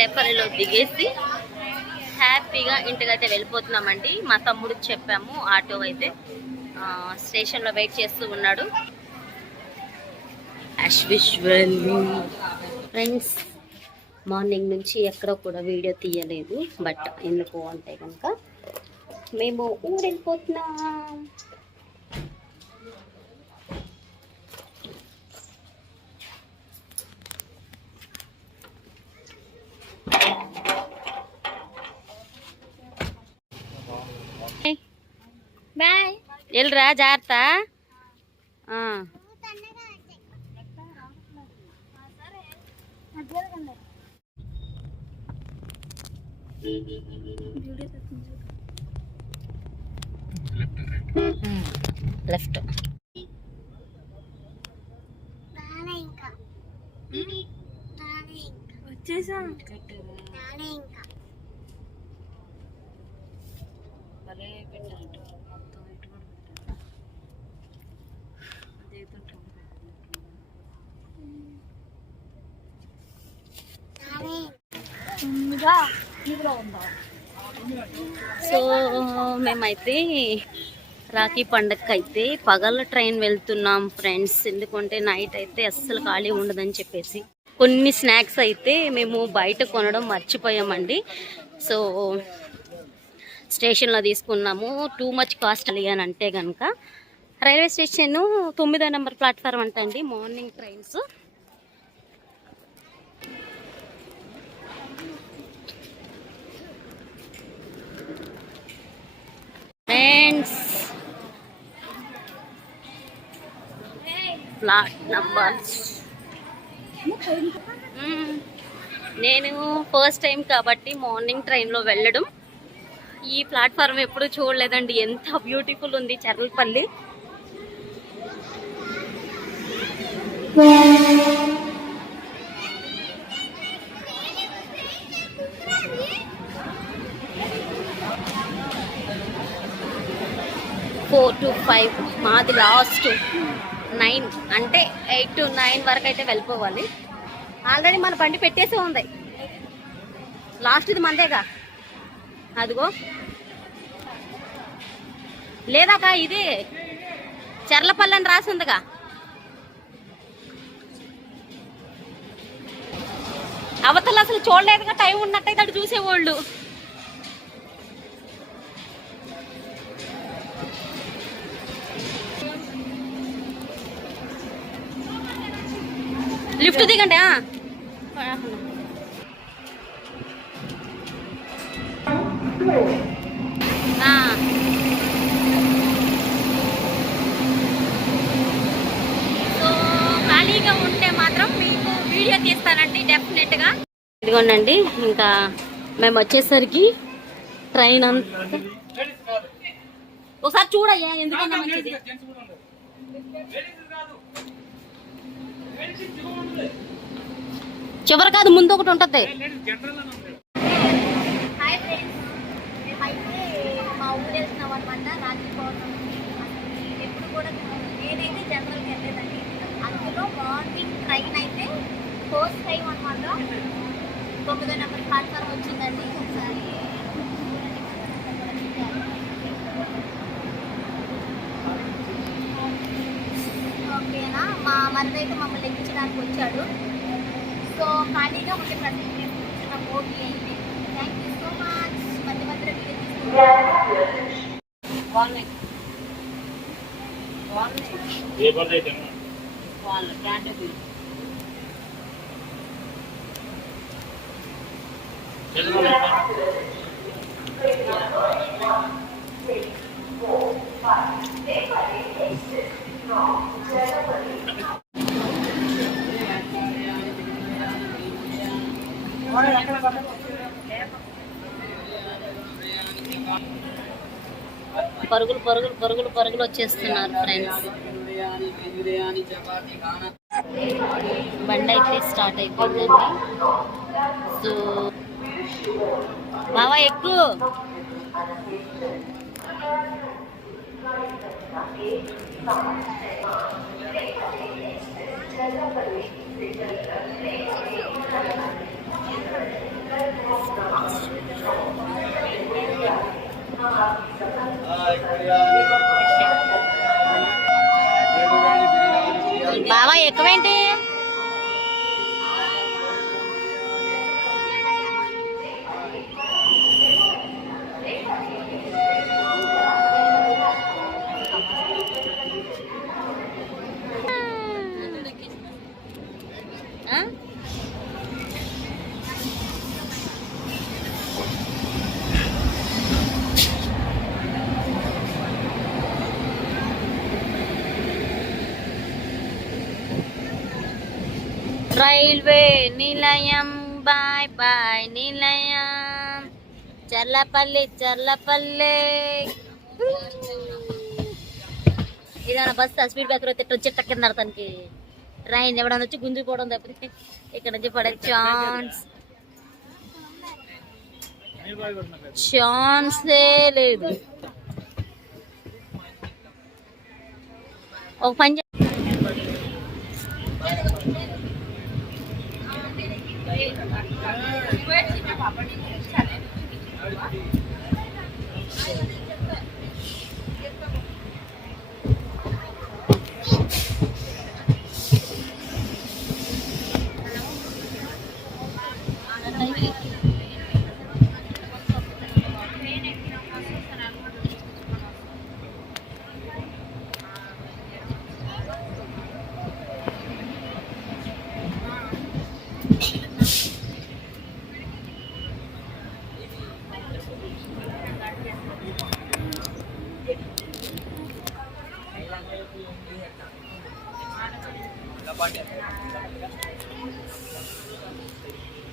రేపల్లిలో దిగేసి హ్యాపీగా ఇంటికైతే వెళ్ళిపోతున్నామండి. మా తమ్ముడికి చెప్పాము ఆటో అయితే స్టేషన్లో వెయిట్ చేస్తూ ఉన్నాడు. యాష్ ఫ్రెండ్స్ మార్నింగ్ నుంచి ఎక్కడ కూడా వీడియో తీయలేదు బట్ ఎందుకు అంటే కనుక మేము ఊరు వెళ్ళరా జాగ్రత్త ఆ. లెఫ్ట్ వచ్చేసాం. సో మేమైతే రాఖీ పండగకి అయితే పగల ట్రైన్ వెళ్తున్నాం ఫ్రెండ్స్. ఎందుకంటే నైట్ అయితే అస్సలు ఖాళీ ఉండదని చెప్పేసి. కొన్ని స్నాక్స్ అయితే మేము బయట కొనడం మర్చిపోయామండి. సో స్టేషన్లో తీసుకున్నాము. టూ మచ్ కాస్ట్ అని అంటే కనుక రైల్వే స్టేషన్ తొమ్మిదో నెంబర్ ప్లాట్ఫామ్ అంట అండి. Morning trains. Friends flat number నేను ఫస్ట్ టైం కాబట్టి మార్నింగ్ ట్రైన్లో వెళ్ళడం. ఈ ప్లాట్ఫామ్ ఎప్పుడు చూడలేదండి. ఎంత బ్యూటిఫుల్ ఉంది చర్లపల్లి ఫోర్ టు ఫైవ్ మాది లాస్ట్ నైన్ అంటే ఎయిట్ టు నైన్ వరకు అయితే వెళ్ళిపోవాలి. ఆల్రెడీ మన బండి పెట్టేసి ఉంది. లాస్ట్ది మందేగా. అదిగో. లేదాక ఇది చెర్లపల్లి అని రాసి ఉందిగా. అవతల అసలు చూడలేదుగా టైం ఉన్నట్టయితే అటు చూసేవాళ్ళు. లిఫ్ట్ దిగండి సో ఖాళీగా ఉంటే మాత్రం మీకు వీడియో తీస్తానండి డెఫినెట్గా ఇదిగోనండి ఇంకా మేము వచ్చేసరికి ట్రైన్ అంతా ఒకసారి చూడయ్యా ఎందుకన్నా మంచిది. చివరి కాదు ముందు ఒకటి ఉంటుంది. హాయ్ ఫ్రెండ్స్ మేమైతే మా ఊరు వెళ్తున్నాం అనమాట రాత్రి పౌర్ణమి ఎప్పుడు కూడా నేనైతే జనరల్కి వెళ్ళేదండి అందులో మార్నింగ్ ట్రైన్ అయితే ఫస్ట్ టైం అనమాట తొమ్మిదో నెంబర్ ప్లాట్ఫామ్ వచ్చిందండి. ఒకసారి ఓకేనా మా మరిది అయితే మమ్మల్ని ఎక్కించడానికి వచ్చాడు. సో ఖాళీగా ఉండే ప్రతి చిన్న పోటీ అయింది థ్యాంక్ యూ సో మచ్ మధ్య మధ్యలో వీడియో తీసుకుంటాను పరుగులు పరుగులు పరుగులు పరుగులు వచ్చేస్తున్నారు ఫ్రెండ్స్ బండి అయితే స్టార్ట్ అయిపోయిందండి సో బావా ఎక్కువ you. ఎక్కువేంటి రైల్వే నిలయం బాయ్ బాయ్ నిలయం చర్లపల్లి చర్లపల్లి ఏదైనా బస్సు స్పీడ్ బ్రేకర్ అయితే వచ్చి కింద నడతానికి. ట్రైన్ ఎవడన్నా వచ్చి గుంజుకోవడం తప్పితే ఇక్కడ నుంచి పడే ఛాన్స్ ఛాన్సే లేదు. ఒక పని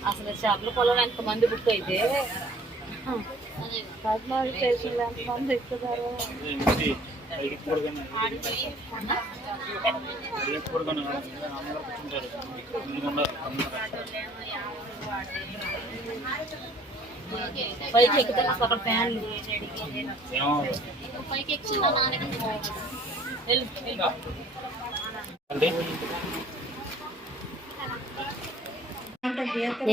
అసలు చేపల పొలం ఎంతమంది బుక్ అయితే పద్మావతి స్టేషన్లో ఎంతమంది ఎక్కుతారు? పైకి ఎక్కుతారు? అసలు అక్కడ ఫ్యాన్లు. పైకి ఎక్కుతున్నా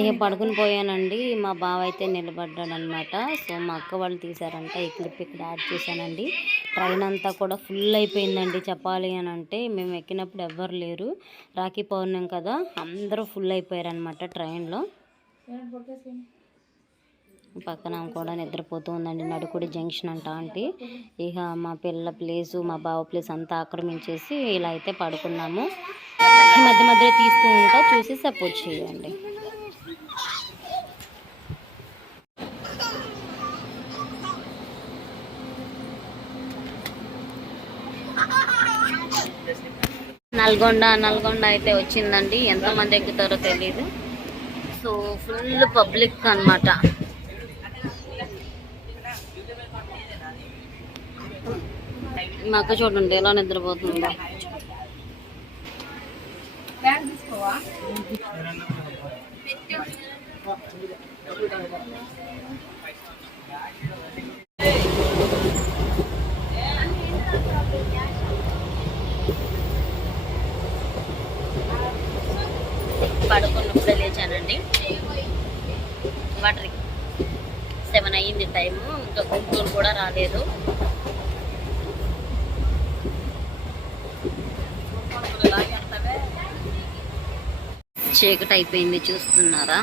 ఇక పడుకుని పోయానండి. మా బావ అయితే నిలబడ్డాడు అనమాట సో మా అక్క వాళ్ళు తీసారంట ఈ క్లిప్ ఇక్కడ యాడ్ చేశానండి. ట్రైన్ అంతా కూడా ఫుల్ అయిపోయిందండి చెప్పాలి అని అంటే. మేము ఎక్కినప్పుడు ఎవ్వరు లేరు. రాఖీ పౌర్ణం కదా అందరూ ఫుల్ అయిపోయారనమాట ట్రైన్లో. పక్కన కూడా నిద్రపోతూ ఉందండి. నడుకుడి జంక్షన్ అంట ఆంటీ. ఇక మా పిల్ల ప్లేసు మా బావ ప్లేస్ అంతా ఆక్రమించేసి ఇలా అయితే పడుకున్నాము. మధ్య మధ్యలో తీస్తూ ఉంటా చూసి సపోర్ట్ చేయండి. నల్గొండ నల్గొండ అయితే వచ్చిందండి. ఎంతమంది ఎక్కుతారో తెలియదు సో ఫుల్ పబ్లిక్ అన్నమాట. మా అక్క చూడండి ఎలా నిద్రపోతుందో. పడుకున్నప్పుడే లేచానండి. వాటర్ సెవెన్ అయ్యింది టైము ఇంకా గుంటూరు కూడా రాలేదు. చీకటి అయిపోయింది చూస్తున్నారా?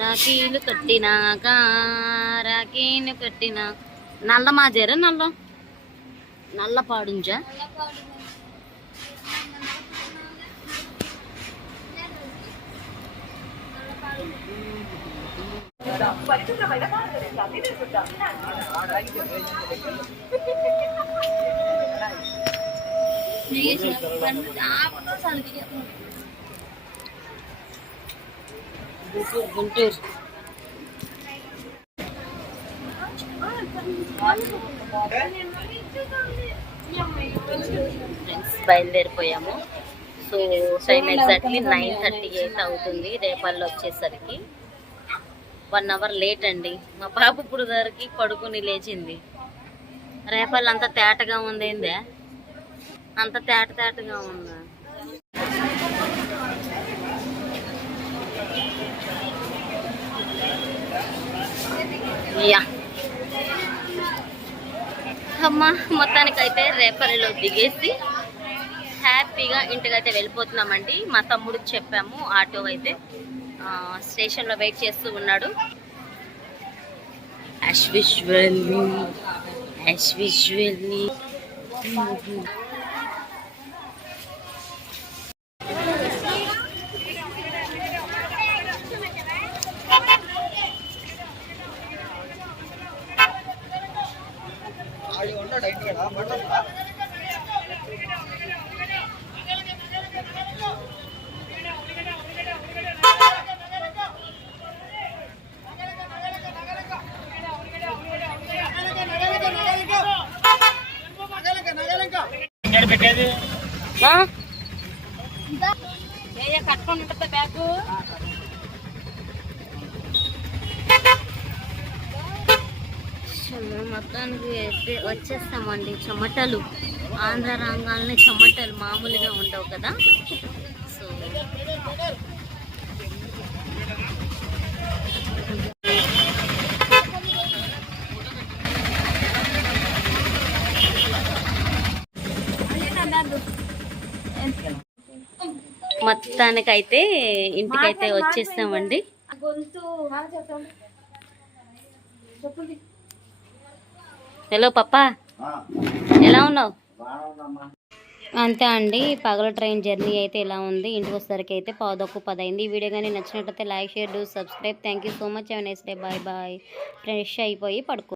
రాఖీలు కట్టినాక రాఖీలు కట్టిన. నల్ల మాజారా నల్ల? నల్ల పాడుంజా? పరిశుభ్రమైన Guntur. Friends బయలుదేరిపోయాము. So time exactly nine thirty అయితే అవుతుంది. రేపల్లో వచ్చేసరికి వన్ అవర్ లేట్ అండి. మా పాప ఇప్పుడు వరకు పడుకుని లేచింది. రేపల్లంతా తేటగా ఉందేందే? అంత తేట తేటగా ఉందా. యా. అమ్మ మొత్తానికైతే రేపల్లిలో దిగేసి హ్యాపీగా ఇంటికైతే వెళ్ళిపోతున్నామండి. మా తమ్ముడికి చెప్పాము ఆటో అయితే ఆ, స్టేషన్లో వెయిట్ చేస్తూ ఉన్నాడు. యాష్ విజువల్లీ యాష్ విజువల్లీ మొత్తానికి అయితే వచ్చేస్తామండి చెమటలు. ఆంధ్ర రంగాలని చెమటలు మామూలుగా ఉండవు కదా. సో మొత్తానికైతే ఇంటికైతే వచ్చేస్తామండి. గొంతు హలో పప్పా ఎలా ఉన్నావు? అంతే అండి పగల ట్రైన్ జర్నీ అయితే ఇలా ఉంది. ఇంటికి వచ్చేసరికి అయితే పావుదక్కు పది అయింది ఈ వీడియో కానీ నచ్చినట్లయితే like share do subscribe thank you so much next day bye bye fresh అయిపోయి పడుకో.